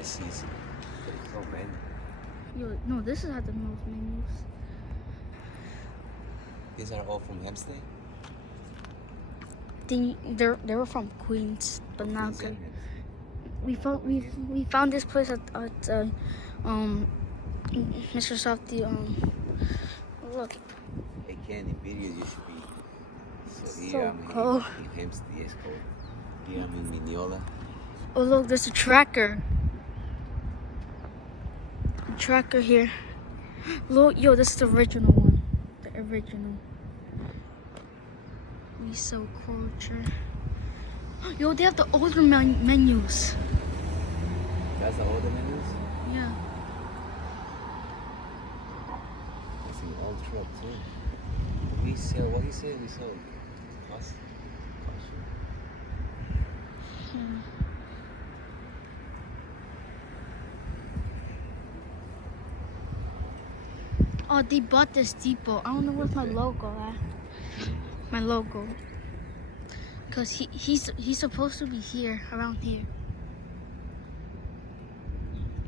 by season. There's so many. Yo, no, this has the most menus. These are all from Hempstead? They were from Queens, but now Queens and good. We found this place at Mr. Softee. Look. Hey, Ken, in videos you should be. So here So I'm cold. in Hempstead, yes, cold. Here I'm in Mineola. Oh look, there's a tracker. A tracker here. Look, yo, this is the original one. The original. We sell culture. Yo, they have the older menus. That's the older menus? Yeah. It's an old truck too. We sell, what he said we sold? Us? Oh, they bought this depot. I don't know where's my logo at. My logo. Cause he's supposed to be here, around here.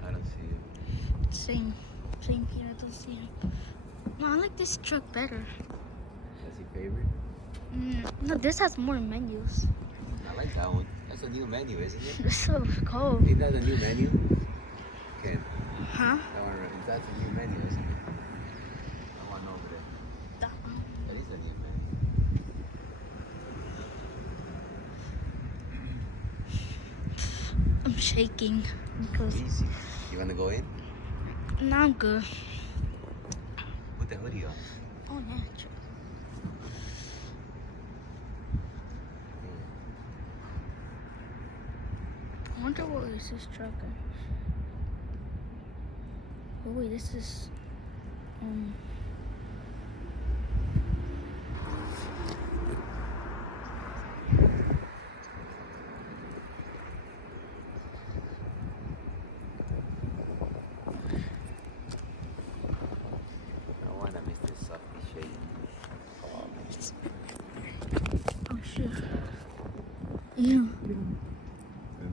I don't see you. Same here. I don't see him. No, I like this truck better. That's your favorite? No, this has more menus. I like that one. That's a new menu, isn't it? It's so cold. Ain't that a new menu? Ken. Huh? That's a new menu, isn't it? I want over there. That is a new menu. I'm shaking because. Easy. You wanna go in? No, I'm good. Put the hoodie on. Oh, yeah. True. I wonder what is this truck? Oh wait, this is I wanna miss this Softee shade. oh shit. Ew. The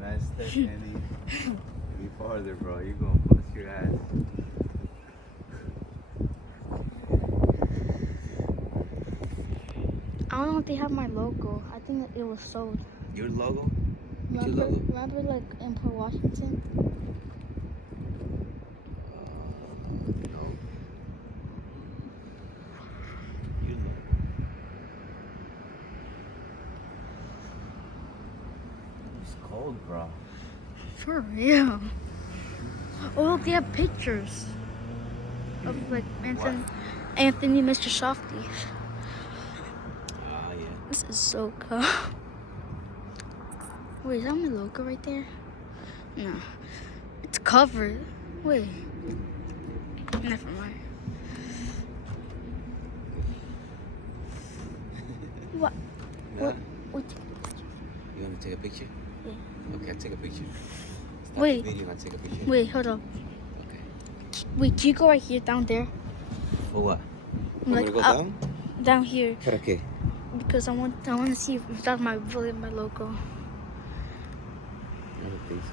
nice step, Andy. Be farther, bro. You're gonna bust your ass. I don't know if they have my logo. I think it was sold. Your logo? What's your logo? Remember like in Port Washington? No. Your logo. It's cold, bro. For real. Oh look, they have pictures of like Anthony Mr. Softee. Ah, yeah. This is so cool. Wait, is that my logo right there? No. It's covered. Wait. Never mind. What? Yeah. What? You want to take a picture? Yeah. Okay, I'll take a picture. Stop Wait. the video and take a picture. Wait, hold up. Okay. Wait, can you go right here, down there? For what? Like, I'm gonna go down? Down here. But okay. Because I want to see if that's really my logo. I don't think so.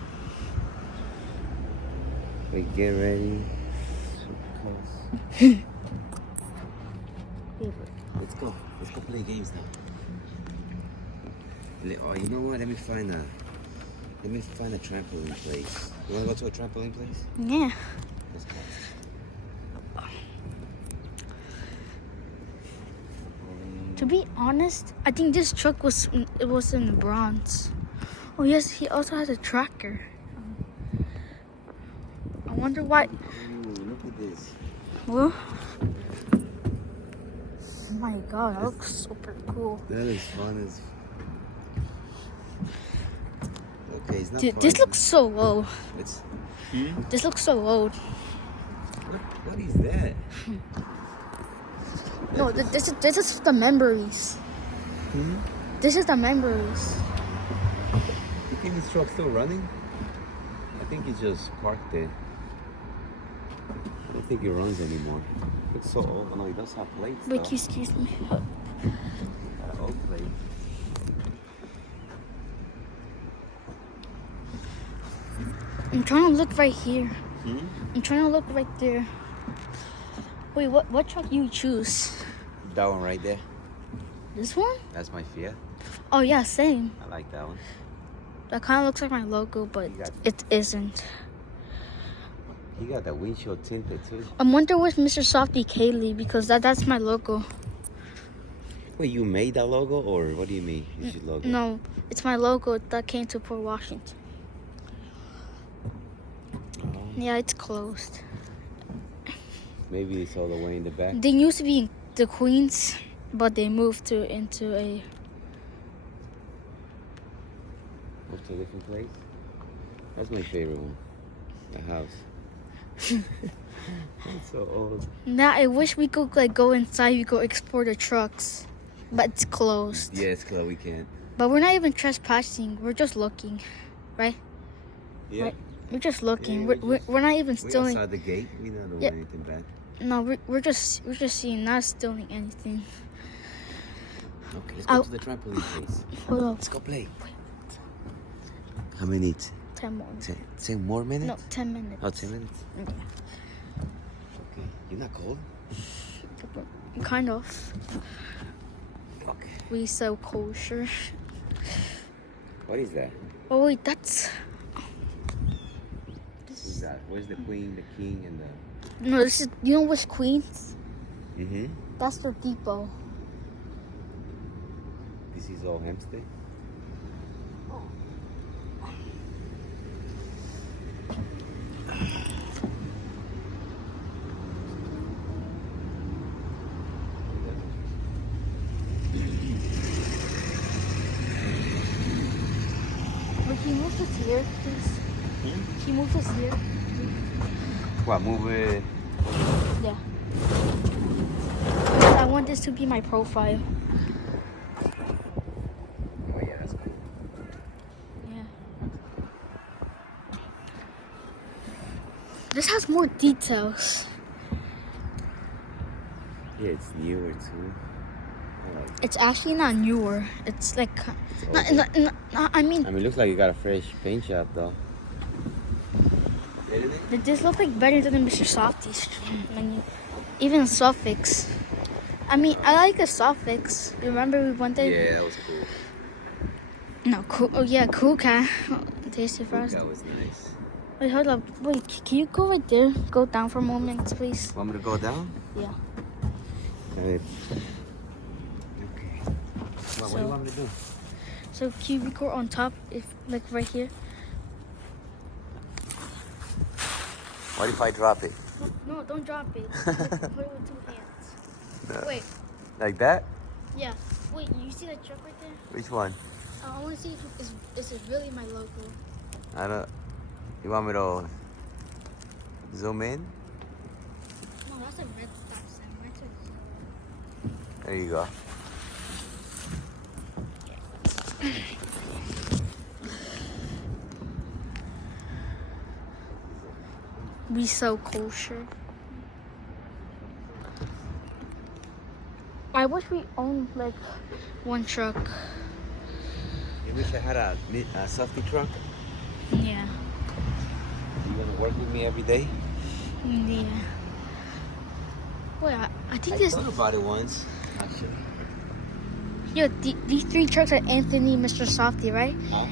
Wait, get ready. So close. Let's go. Let's go play games now. Oh, you know what? Let me find a trampoline place. You wanna go to a trampoline place? Yeah. Let's go. To be honest, I think this truck was in the bronze. Oh yes, he also has a tracker. I wonder why. Ooh, look at this. Well, oh my god, that looks super cool. That is fun as. Okay, it's not Dude, fun. this looks so old. It's. This looks so old. What is that? No, this is the memories. This is the memories. You think this truck's still running? I think it's just parked there. I don't think it runs anymore. Looks so old. Oh, no, it does have plates. Wait, though. excuse me. Got an old plate. I'm trying to look right here. Hmm? I'm trying to look right there. Wait, what truck you choose? That one right there. This one? That's my Fiat. Oh yeah, same. I like that one. That kind of looks like my logo, but You got- it isn't. You got that windshield tinted too. I wonder where's Mr. Softee Kaylee, because that's my logo. Wait, you made that logo, or what do you mean? It's your logo? No, it's my logo that came to Port Washington. Oh, Yeah, it's closed. maybe it's all the way in the back. They used to be in the Queens, but they moved into a. Move to a different place. That's my favorite one. The house. It's so old. Now I wish we could like go inside. We go explore the trucks, but it's closed. Yeah, it's close. We can't. But we're not even trespassing. We're just looking, right? Yeah. Right. We're just looking. Yeah, we're not even We're stealing. outside the gate. We don't do Yeah. anything bad. No, we're just seeing, not stealing anything. Okay, let's go to the trampoline place. Hold on. Let's go play. How many? 10 more. 10 more minutes? No, 10 minutes. Oh, 10 minutes? Yeah. Okay. You're not cold? Kind of. Okay. We sell kosher. What is that? Oh wait, that's. Who's that? Where's the queen, the king, and the... No, this is. You know what's Queens? Mm-hmm. That's their depot. This is all Hempstead? Wait, can you move this here, please? Can you move this here? What, move it? Yeah. I want this to be my profile. Oh, yeah, that's cool. Yeah. This has more details. Yeah, it's newer, too. I like it. It's actually not newer. It's like. older. I mean, I mean, it looks like you got a fresh paint job, though. this looks like better than Mr. Softee's. I mean, even Suffix. I mean, I like a Suffix. Remember we went there? Yeah, that was cool. No, cool. Oh yeah, cool cat. Tasty fries. That was nice. Wait, hold up. Wait, can you go right there? Go down for a moment, please. Want me to go down? Yeah. Okay. What do you want me to do? So can you record on top, if like right here? What if I drop it? No, don't drop it. Put it with 2 hands. No. Wait. Like that? Yeah. Wait, you see that truck right there? Which one? I want to see if this is really my logo. I don't... You want me to zoom in? No, that's a red stop sign. That's a... There you go. We sell kosher. I wish we owned like one truck. You wish I had a Softee truck? Yeah. You gonna work with me every day? Yeah. Wait, I think I this. thought about it once, actually. Yo, these 3 trucks are Anthony, Mr. Softee, right? Huh?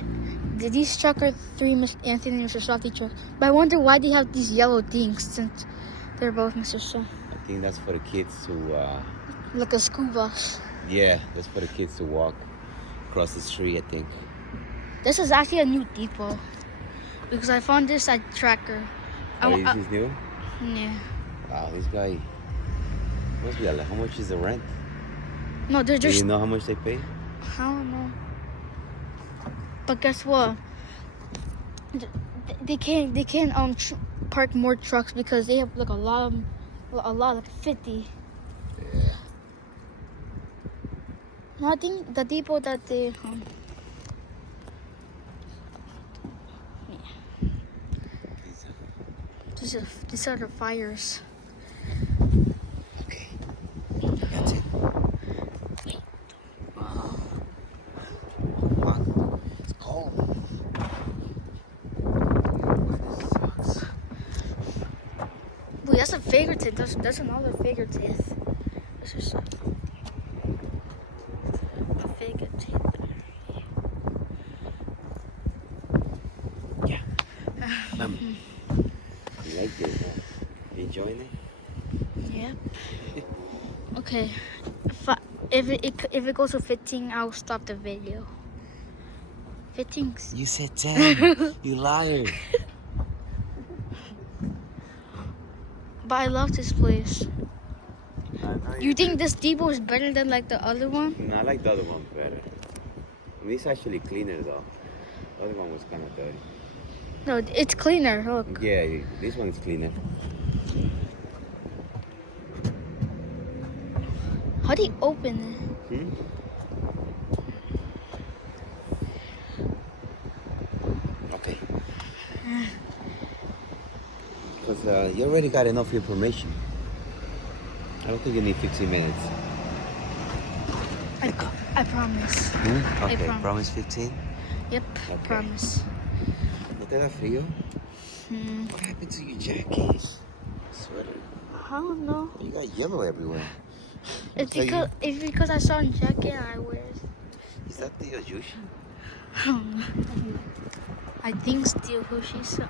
These trucks are 3 Anthony and Mr. Softee trucks. But I wonder why they have these yellow things since they're both Mr. Softee. I think that's for the kids to, Like a school bus. yeah, that's for the kids to walk across the street, I think. This is actually a new depot. Because I found this at Tracker. Oh, this is new? Yeah. Wow, this guy must be like, how much is the rent? No, they're Do just... you know how much they pay? I don't know. But guess what? They can't park more trucks because they have like a lot like 50. Yeah. No, I think the depot that they these are the fires. Okay. That's it. What? It's cold. tint. There's another figure tint. This is a figure tint. Yeah. You like it? You enjoying it? Yep. Okay. If it goes to 15, I'll stop the video. 15. You said 10. You liar. But I love this place. No, You think this depot is better than like the other one? No, I like the other one better. I mean, it's actually cleaner though. The other one was kind of dirty. No, it's cleaner. Look. Yeah, this one is cleaner. How do you open it? Okay. Because you already got enough information. I don't think you need 15 minutes. I promise. Okay, promise. promise 15? Yep, Okay. promise. ¿No te da frío? What happened to your jacket? Sweater? I don't know. You got yellow everywhere. It's So because I saw a jacket and I wear it. Is that the Yoshi? I don't know. I think still who she saw.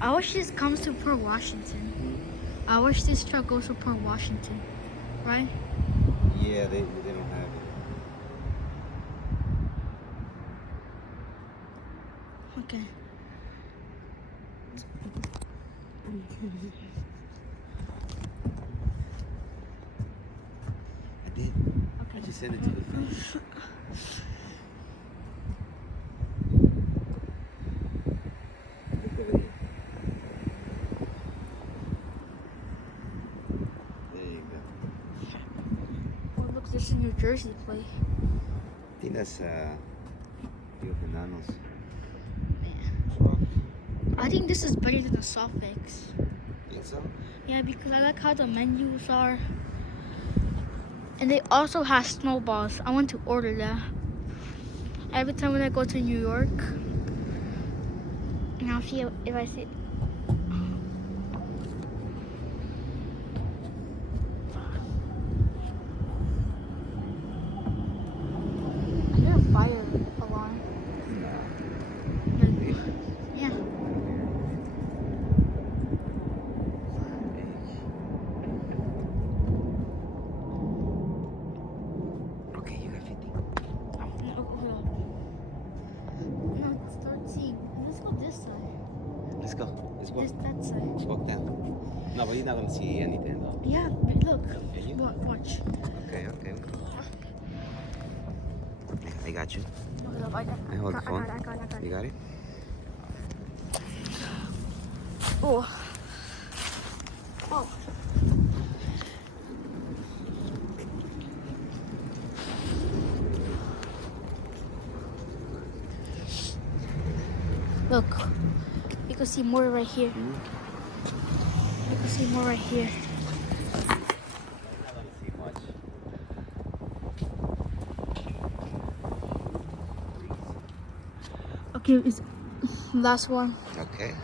I wish this comes to Port Washington. I wish this truck goes to Port Washington, right? Yeah, they don't have it. Okay. I did. Okay. I just sent it to the phone. Look over here. There you go. Oh, look, this is New Jersey plate. I think that's Rio Bananas. I think this is better than the Softee. Think so? Yeah, because I like how the menus are. And they also have snowballs. I want to order that. Every time when I go to New York. And I'll see if I see. I hear a fire alarm. Yeah. Okay, you got 50. No, it's 13. Let's go this side. Let's go. Let's walk. That side. Let's walk down. No, but you're not gonna see anything though. Yeah, but look. Can you? Watch. Okay. I got you. I hold the I phone. got it. You got it? Oh. Oh. Look, you can see more right here. You can see more right here. I'm not gonna see much. Okay, it's last one. Okay.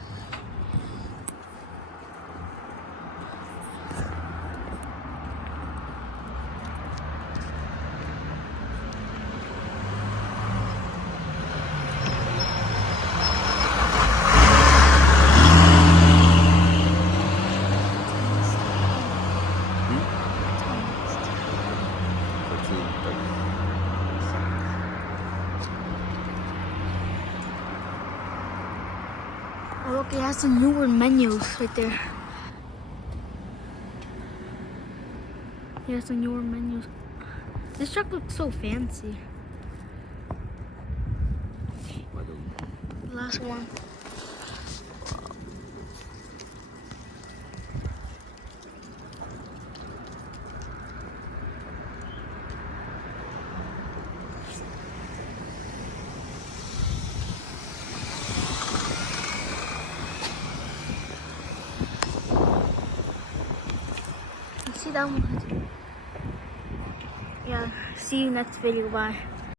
Oh, look, it has some newer menus right there. It has some newer menus. This truck looks so fancy. Last one. See that one? Yeah, see you next video, bye.